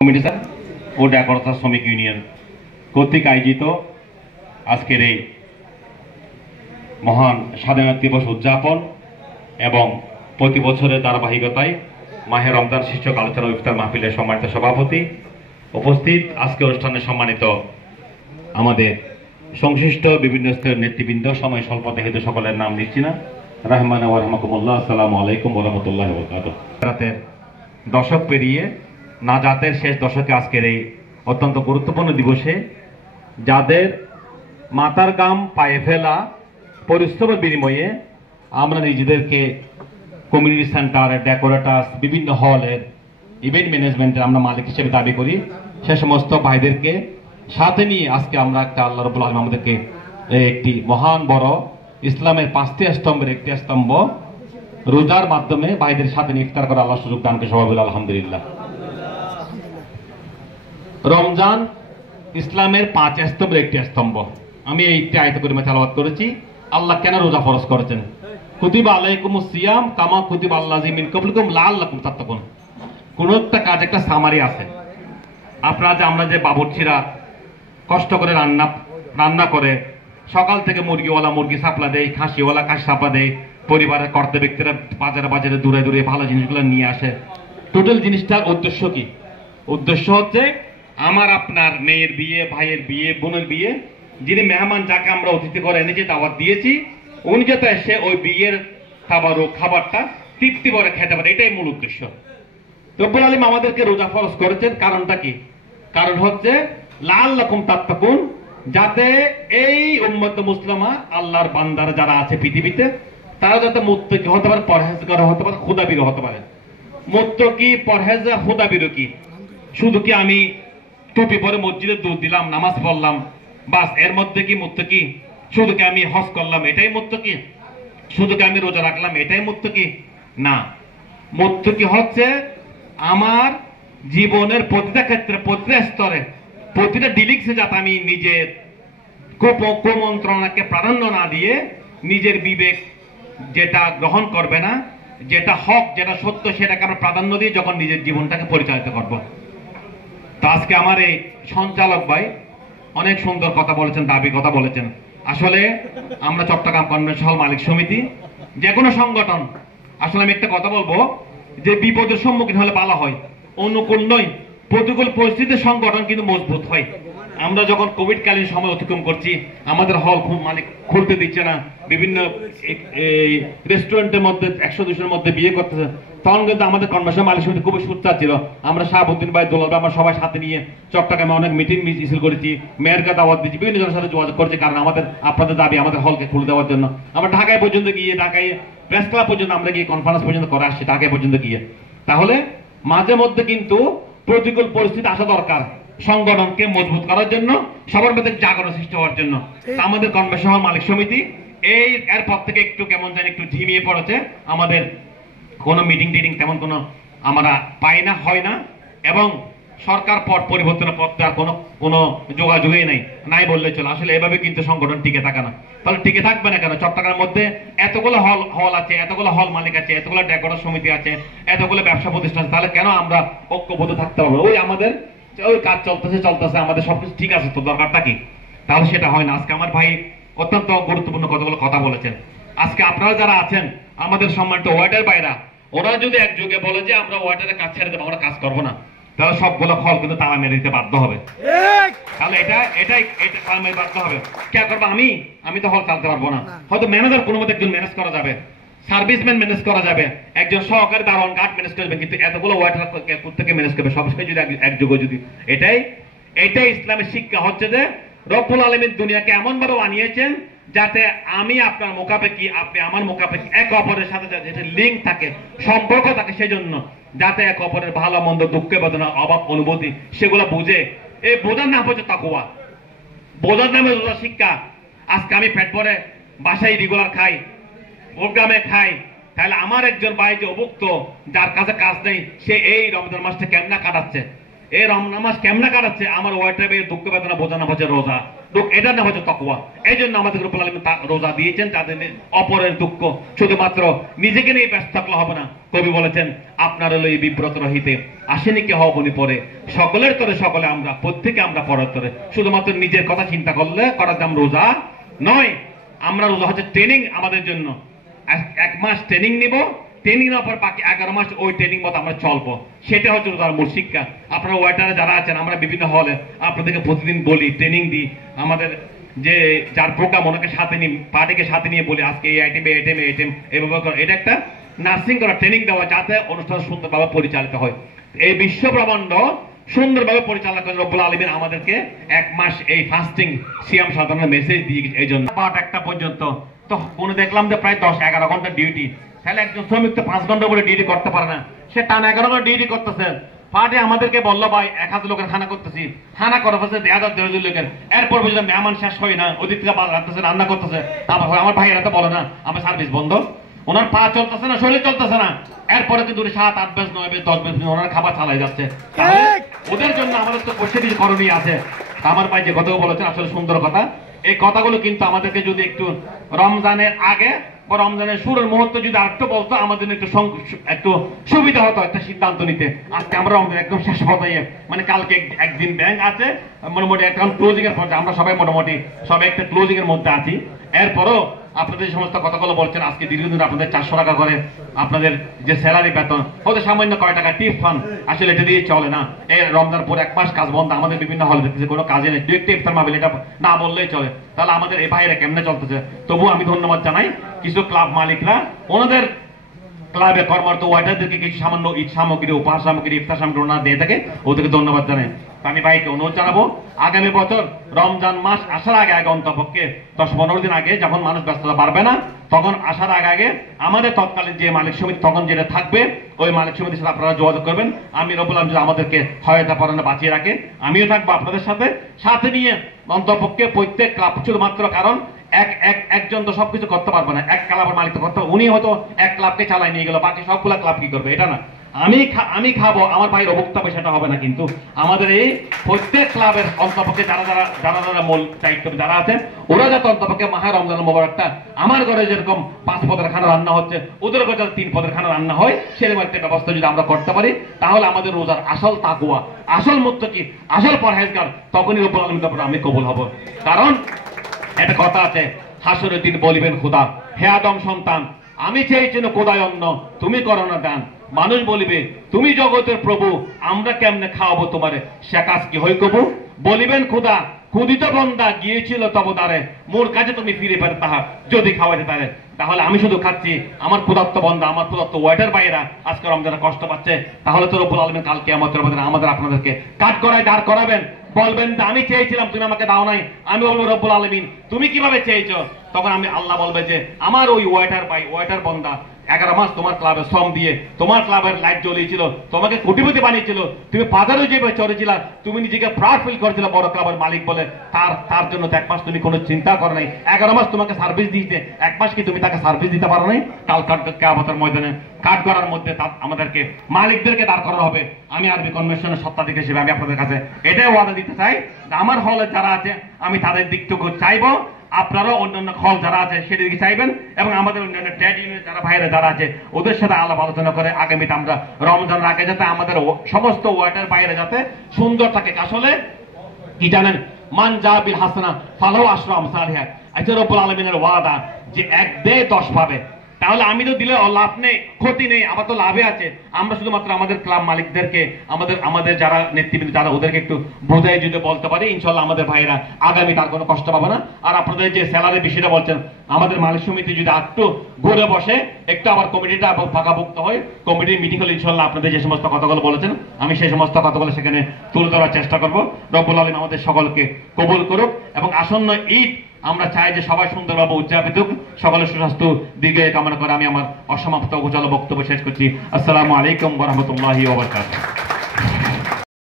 Committee ও decorator শ্রমিক union কর্তৃক আয়োজিত আজকের এই মহান স্বাধীনতা দিবস উদযাপন এবং প্রতি বছরের ধারাবাহিকতায় মাহে রমজান শীর্ষক আলোচনা ইফতার মাহফিলের সম্মানিত সভাপতি উপস্থিত, আজকে অনুষ্ঠানে সম্মানিত আমাদের সংশ্লিষ্ট বিভিন্ন স্তরের নেতৃবৃন্দ, সময় স্বল্পতা হেতু সকলের নাম নিচ্ছি না। রহমান ওয়া রাহমাকুমুল্লাহ, আসসালামু আলাইকুম ওয়া রাহমাতুল্লাহি ওয়া বারাকাতুহু। রাতের দশক পেরিয়ে নাজাতের শেষ দশকে আজকের এই অত্যন্ত গুরুত্বপূর্ণ দিবসে যাদের মাথার গাম পায়ে ফেলা পরিশ্রমের বিনিময়ে আমরা নিজেদেরকে কমিউনিটি সেন্টার, ডেকোরেটার্স, বিভিন্ন হলের ইভেন্ট ম্যানেজমেন্টের আমরা মালিক হিসেবে দাবি করি, সে সমস্ত ভাইদেরকে সাথে নিয়ে আজকে আমরা একটা আল্লাহ রাব্বুল আলামিন আমাদেরকে একটি মহান বড় ইসলামের 5টি স্তম্ভের একটি স্তম্ভ রোজার মাধ্যমে ভাইদের সাথে ইফতার করা আল্লাহ সুযোগ দানকে সবাই বলে আলহামদুলিল্লাহ। রমজান ইসলামের 5 স্তম্ভের একটি স্তম্ভ। আমি একটি আয়াত করে তেলাওয়াত করেছি। আল্লাহ কেন রোজা ফরজ করেছেন? কুতিবা আলাইকুমুস সিয়াম কামা কুতিবা আল্লাযিনা মিন ক্বাবলিকুম লাআল্লাকুম তাত্তাকুন। কোন একটা কাজ একটা সামারি আছে। আপনারা যে আমরা যে বাবুর্চিরা কষ্ট করে রান্না করে সকাল থেকে মুরগিওয়ালা মুরগি সাপলা দেয়, খাসিওয়ালা খাসি সাপলা দেয়, পরিবারের কর্তা ব্যক্তিরা বাজারে দূরে দূরে ভালো জিনিসগুলো নিয়ে আসে। টোটাল জিনিসটার উদ্দেশ্য কি? উদ্দেশ্য হচ্ছে আমার আপনার মেয়ের বিয়ে, ভাইয়ের বিয়ে, বোনের বিয়ে, যিনি মেহমান যাকে আমরা অতিথি করে এনেছি দাওয়াত দিয়েছি, উনি যাতে এসে ওই বিয়ের খাবারটা তৃপ্তি করে খেতে পারে, এটাই মূল উদ্দেশ্য। রব্বুল আলামিন আমাদেরকে রোজা ফরজ করেছেন, কারণটা কি? কারণ হচ্ছে লাআল্লাকুম তাত্তাকুন, যাতে এই উম্মত মুসলিমা আল্লাহর বান্দারা যারা আছে পৃথিবীতে তারা যাতে মুত্তাকি হতে পারে, পরহেজগার হতে পারে, খুদাবির হতে পারে। মুত্তাকি, পরহেজগার, খুদাবির কি? শুধু কি আমি টুপি পরে মসজিদে দূর দিলাম, নামাজ পড়লাম, বাস এর মধ্যে কি মুত্তাকি? শুধু কি আমি হজ করলাম এটাই মুত্তাকি? শুধু কি আমি রোজা রাখলাম এটাই মুত্তাকি? না, মুত্তাকি হচ্ছে আমার জীবনের প্রতিটা ক্ষেত্রে, প্রতিটা স্তরে, প্রতিটা ডিলিংসে যাতে আমি নিজের কুমন্ত্রণাকে প্রাধান্য না দিয়ে নিজের বিবেক যেটা গ্রহণ করবে না, যেটা হক, যেটা সত্য, সেটাকে আমরা প্রাধান্য দিয়ে যখন নিজের জীবনটাকে পরিচালিত করব। তো আজকে আমার এই সঞ্চালক ভাই অনেক সুন্দর কথা বলেছেন, দাবি কথা বলেছেন। আসলে আমরা চট্টগ্রাম কনভেনশন হল মালিক সমিতি, যে কোনো সংগঠন, আসলে আমি একটা কথা বলবো যে বিপদের সম্মুখীন হলে ভালো হয়, অনুকূল নয়, প্রতিকূল পরিস্থিতির সংগঠন কিন্তু মজবুত হয়। আমরা যখন কোভিড কালীন সময় অতিক্রম করছি, আমাদের হল খুব মালিক খুলতে দিচ্ছে না, বিভিন্ন রেস্টুরেন্টের মধ্যে 100-200-এর মধ্যে বিয়ে করতেছে, তখন কিন্তু আমাদের কনভেনশন মালিক সমিতি খুবই সোচ্চার ছিল। আমরা শাহাবুদ্দিন ভাই, দুলাল ভাই, আমরা সবাই সাথে নিয়ে চট্টগ্রামে অনেক মিটিং মিছিল করেছি, মেয়রকে দাওয়াত দিচ্ছি, বিভিন্ন জনের সাথে যোগাযোগ করেছি, কারণ আমাদের আপনাদের দাবি আমাদের হলকে খুলে দেওয়ার জন্য। আমরা ঢাকায় পর্যন্ত গিয়ে, ঢাকায় প্রেস ক্লাব পর্যন্ত আমরা গিয়ে কনফারেন্স পর্যন্ত করে আসছি, ঢাকায় পর্যন্ত গিয়ে। তাহলে মাঝে মধ্যে কিন্তু প্রতিকূল পরিস্থিতি আসা দরকার সংগঠনকে মজবুত করার জন্য, সবার মধ্যে জাগরণ সৃষ্টি হওয়ার জন্য। আমাদের কনভেনশন হল মালিক সমিতি এরপর থেকে একটু কেমন জানি একটু ঝিমিয়ে পড়েছে। আমাদের কোনো মিটিং টিটিং তেমন কোনো আমরা পাই না, হয় না, এবং সরকার পট পরিবর্তনের পথে আর কোনো যোগাযোগই নাই বললে চলে। আসলে এভাবে কিন্তু সংগঠন টিকে থাকে না। তাহলে টিকে থাকবে না কেন? চট্টগ্রামের মধ্যে এতগুলো হল আছে, এতগুলো হল মালিক আছে, এতগুলো ডেকোরেটর সমিতি আছে, এতগুলো ব্যবসা প্রতিষ্ঠান আছে, তাহলে কেন আমরা ঐক্যবদ্ধ থাকতে পারবো? ওই আমাদের ওই কাজ চলতেছে, আমাদের সবকিছু ঠিক আছে, তো দরকারটা কি? তাহলে সেটা হয় না। আজকে আমার ভাই অত্যন্ত গুরুত্বপূর্ণ কতগুলো কথা বলেছেন। আজকে আপনারা যারা আছেন আমাদের সম্মানিত ওয়ার্ডের বাইরা, ওরা যদি একযোগে বলে যে আমরা ওয়ার্ডের কাজ ছেড়ে দেবো, আমরা কাজ করবো না, তাহলে সবগুলো ফল কিন্তু তারা মেরে দিতে বাধ্য হবে। তাহলে এটা তারা মেরে বাধ্য হবে। কে করবো? আমি তো হল চালতে পারবো না। হয়তো ম্যানেজার কোনো মধ্যে একজন ম্যানেজ করা যাবে, সার্ভিসম্যান ম্যানেজ করা যাবে, একজন সহকারী দারোয়ান গার্ড ম্যানেজ করবে, কিন্তু এতগুলো ওয়ার্ডার থেকে ম্যানেজ করবে সবসময় যদি একযোগে যদি এটাই ইসলামের শিক্ষা হচ্ছে যে রব্বুল আলামিন দুনিয়াকে এমন ভাবে বানিয়েছেন যাতে আমি আপনার মুখাপেক্ষী, আপনি আমার মুখাপেক্ষী, এক অপরের সাথে যাতে লিঙ্ক থাকে, সম্পর্ক থাকে, সেজন্য যাতে এক অপরের ভালো মন্দ, দুঃখ বেদনা, অভাব অনুভূতি সেগুলো বুঝে। এই বোঝার নাম হচ্ছে তাকওয়া, বোঝার নামে রোজা শিক্ষা। আজকে আমি পেট ভরে বাসায় রেগুলার খাই, প্রোগ্রামে খাই, তাহলে আমার একজন ভাই যে অভুক্ত, যার কাছে কাজ নেই, সে এই রমজান মাসটা কেমনা কাটাচ্ছে, এই রমজান মাস কেমনা কাটাচ্ছে, আমার ওয়াইটাবে দুঃখ বেদনা বোঝানো হচ্ছে রোজা, এটার নাম হচ্ছে তাকওয়া। এই জন্য আমাদের রোজা দিয়েছেন, তাদের অপরের দুঃখ শুধুমাত্র নিজেকে নিয়ে ব্যস্ত থাকলে হবে না, কবি বলেছেন আপনার হলো এই বিব্রত রহিতে আসেনি কে হবনি পরে সকলের তরে সকলে আমরা প্রত্যেকে আমরা পরের তরে। শুধুমাত্র নিজের কথা চিন্তা করলে করার দাম রোজা নয়, আমরা রোজা হচ্ছে ট্রেনিং আমাদের জন্য। 1 মাস ট্রেনিং নিব, ট্রেনিং নেওয়ার পর বাকি 11 মাস ওই ট্রেনিং মতো আমরা চলবো, সেটা হচ্ছে রোজার মূল শিক্ষা। আপনারা ওয়েটারে যারা আছেন, আমরা বিভিন্ন হলে আপনাদেরকে প্রতিদিন বলি, ট্রেনিং দিই, আমাদের যে যার প্রোগ্রাম ওনাকে সাথে নিয়ে পার্টিকে সাথে নিয়ে বলি আজকে এই আইটেম এইভাবে করো। এটা একটা নার্সিং করা ট্রেনিং দেওয়া, যাতে অনুষ্ঠান সুন্দরভাবে পরিচালিত হয়। এই বিশ্ব ব্রহ্মাণ্ড সুন্দরভাবে পরিচালনা করে রব্বুল আলামিন আমাদেরকে 1 মাস এই ফাস্টিং সিয়াম সাধনার মেসেজ দিয়ে এই জন্য 1টা পর্যন্ত। তো কোনো দেখলাম যে প্রায় 10-11 ঘন্টা ডিউটি, তাহলে একজন শ্রমিক তো 5 ঘন্টা করে ডিউটি করতে পারে না, সে টানা 11 ঘন্টা ডিউটি করতেছে। পার্টি আমাদেরকে বললো ভাই 1000 লোকের খানা করতেছি, খানা করা হচ্ছে 1000-1500 লোকের। এরপর বুঝলাম মেহমান শেষ হয় না, ওদিক থেকে রাখতেছে, রান্না করতেছে। আমার ভাইয়েরা তো বলে না আমার সার্ভিস বন্ধ, ওনার পা চলতেছে না, শরীর চলতেছে না, এরপরে কিন্তু 7-8 বেজ 9 বেজ 10 বেজ ওনার খাবার চালাই যাচ্ছে। ওদের জন্য আমাদের তো বসে কিছু করণীয় আছে। আমার ভাই যে কথাগুলো বলেছেন আসলে সুন্দর কথা। এই কথাগুলো কিন্তু আমাদেরকে যদি একটু রমজানের আগে বা রমজানের শুরুর মুহূর্তে যদি আরেকটু বলতো, আমাদের একটু সুবিধা হতো একটা সিদ্ধান্ত নিতে। আজকে আমরা রমজান একদম শেষ পর্যায়ে, মানে কালকে একদিন ব্যাংক আছে, মোটামুটি একটা ক্লোজিং এর পর্যায়ে, আমরা সবাই মোটামুটি সবাই একটা ক্লোজিং এর মধ্যে আছি। এরপরও আপনাদের সমস্ত কথাগুলো বলছেন, আজকে দীর্ঘদিন আপনাদের 400 টাকা করে আপনাদের যে স্যালারি বেতন, ওদের সামান্য কয় টাকা টিপ ফান্ড, আসলে এটা দিয়ে চলে না। এই রমজান পর 1 মাস কাজ বন্ধ, আমাদের বিভিন্ন হলে দেখতেছে কোনো কাজে নেই, ডিরেক্ট ইফতার মাহফিল, এটা না বললেই চলে। তাহলে আমাদের এই ভাইরা কেমনে চলতেছে? তবু আমি ধন্যবাদ জানাই কিছু ক্লাব মালিকরা ওনাদের ক্লাবে কর্মরত ওয়াইটারদেরকে কিছু সামান্য ঈদ সামগ্রী, উপহার সামগ্রী, ইফতার সামগ্রী ওনারা দিয়ে থাকে, ওদেরকে ধন্যবাদ জানাই। আমি ভাইকে অনুরোধ জানাবো, আগামী বছর রমজান মাস আসার আগে অন্তপক্ষে 10-15 দিন আগে, যখন মানুষ ব্যস্ততা বাড়বে না, তখন আসার আগে আমাদের তৎকালীন যে মালিক সমিতি তখন যেটা থাকবে, ওই মালিক সমিতির সাথে আপনারা যোগাযোগ করবেন। আমি বললাম যদি আমাদেরকে সহায়তা করেন বাঁচিয়ে রাখে, আমিও থাকবো আপনাদের সাথে নিয়ে অন্তপক্ষে প্রত্যেক ক্লাব। শুধুমাত্র কারণ একজন তো সবকিছু করতে পারবে না, এক ক্লাবের মালিক তো করতে হবে, উনি হয়তো এক ক্লাবকে চালাই নিয়ে গেল, বাকি সবগুলা ক্লাব কি করবে? এটা না, আমি খাবো, আমার ভাইয়ের অভুক্ত হবে, সেটা হবে না। কিন্তু আমাদের এই প্রত্যেক ক্লাবের অন্তপক্ষে যারা মূল দায়িত্ব যারা আছে, ওরা যাতে অন্তপক্ষে মাহে রমজান মোবারকটা আমার ঘরে যেরকম 5 পদের খানা রান্না হচ্ছে, ওদের ঘরে যাতে 3 পদের খানা রান্না হয়, সেরকম একটা ব্যবস্থা যদি আমরা করতে পারি, তাহলে আমাদের রোজার আসল তাকওয়া, আসল মুত্তাকি, আসল পরহেজগার তখনই রব্বুল আলামিনের দরবারে আমি কবুল হব। কারণ একটা কথা আছে, হাসরের দিন বলিবেন খোদা, হে আদম সন্তান, আমি চেয়েছি না খোদায় অন্ন, তুমি করো না দান। মানুষ বলিবে তুমি জগতের প্রভু, আমরা কেমনে খাওয়াবো তোমারে, সে কাজ কি হই কবু? বলিবেন খোদা, ক্ষুদিত বন্দা গিয়েছিল তব দ্বারে, মোর কাছে তুমি ফিরে পেরে তাহা যদি খাওয়াইতে পারে। তাহলে আমি শুধু খাচ্ছি, আমার ক্ষুধার্ত বন্দা, আমার ক্ষুধার্ত ওয়াইটার বাইরা আজকে রমজানে কষ্ট পাচ্ছে, তাহলে তো রব্বুল আলামিন কালকে আমাদের আপনাদেরকে কাঠ করায় দাঁড় করাবেন, বলবেন যে আমি চেয়েছিলাম তুমি আমাকে দাও নাই। আমি বলবো রব্বুল আলামিন তুমি কিভাবে চেয়েছো? তখন আল্লাহ বলবে যে আমার ওই ওয়াইটার বন্দা 11 মাস তোমার ক্লাবে শ্রম দিয়ে, তোমার ক্লাবের লাইট জ্বলিয়েছিল, তোমাকে কোটিপতি বানিয়েছিল, তুমি বাজারে যেভাবে চড়েছিল, তুমি নিজেকে প্রাউড ফিল করেছিল বড় ক্লাবের মালিক বলে, তার জন্য 1 মাস তুমি কোনো চিন্তা করো নাই। 11 মাস তোমাকে সার্ভিস দিয়েছে, 1 মাস কি তুমি তাকে সার্ভিস দিতে পারো নাই? কাল কিয়ামতের ময়দানে কাঠ করার মধ্যে আমাদেরকে মালিকদেরকে দাঁড় করা হবে। আমি আরবি কনভেনশনের সত্ত্বাধিকারী হিসেবে আমি আপনাদের কাছে এটাই ওয়াদা দিতে চাই, আমার হলে যারা আছে আমি তাদের দিকটুকু চাইবো, আপনারাও অন্যান্য হল যারা আছে সেদিকে চাইবেন, এবং আমাদের অন্যান্য ট্রেড ইউনিয়ন যারা ভাইরা যারা আছে ওদের সাথে আলাপ আলোচনা করে আগামীতে আমরা রমজানের আগে যাতে আমাদের সমস্ত ওয়াটার বাইরে যাতে সুন্দর থাকে। আসলে কি জানেন, মান যা বিল হাসানা ফালাহু আশরু আমসালিহা, আচ্ছা রব্বুল আলামিনের ওয়াদা যে 1 দেয় 10 পাবে। তাহলে আমি তো দিলে লাভ নেই, ক্ষতি নেই, আমার তো লাভে আছে। আমরা শুধুমাত্র আমাদের ক্লাব মালিকদেরকে, আমাদের যারা নেতৃবৃন্দ যারা ওদেরকে একটু বোঝাই যদি বলতে পারি, ইনশাল্লাহ আমাদের ভাইরা আগামী তার কোনো কষ্ট পাবে না। আর আপনাদের যে স্যালারি বিষয়টা বলছেন, আমাদের মালিক সমিতি যদি একটু ঘুরে বসে, একটু আবার কমিটিটা ফাঁকাভুক্ত হয়, কমিটির মিটিং হলে ইনশাল্লাহ আপনাদের যে সমস্ত কথাগুলো বলেছেন আমি সেই সমস্ত কথাগুলো সেখানে তুলে ধরার চেষ্টা করবো। রব্বুল আলামিন আমাদের সকলকে কবুল করুক, এবং আসন্ন ঈদ আমরা চাই যে সবাই সুন্দরভাবে উদযাপিত হোক, সকলের সুস্বাস্থ্য দিকে কামনা করে আমি আমার অসমাপ্ত গোচালো বক্তব্য শেষ করছি। আসসালামু আলাইকুম ওয়া রাহমাতুল্লাহি ওয়া বারাকাতুহু।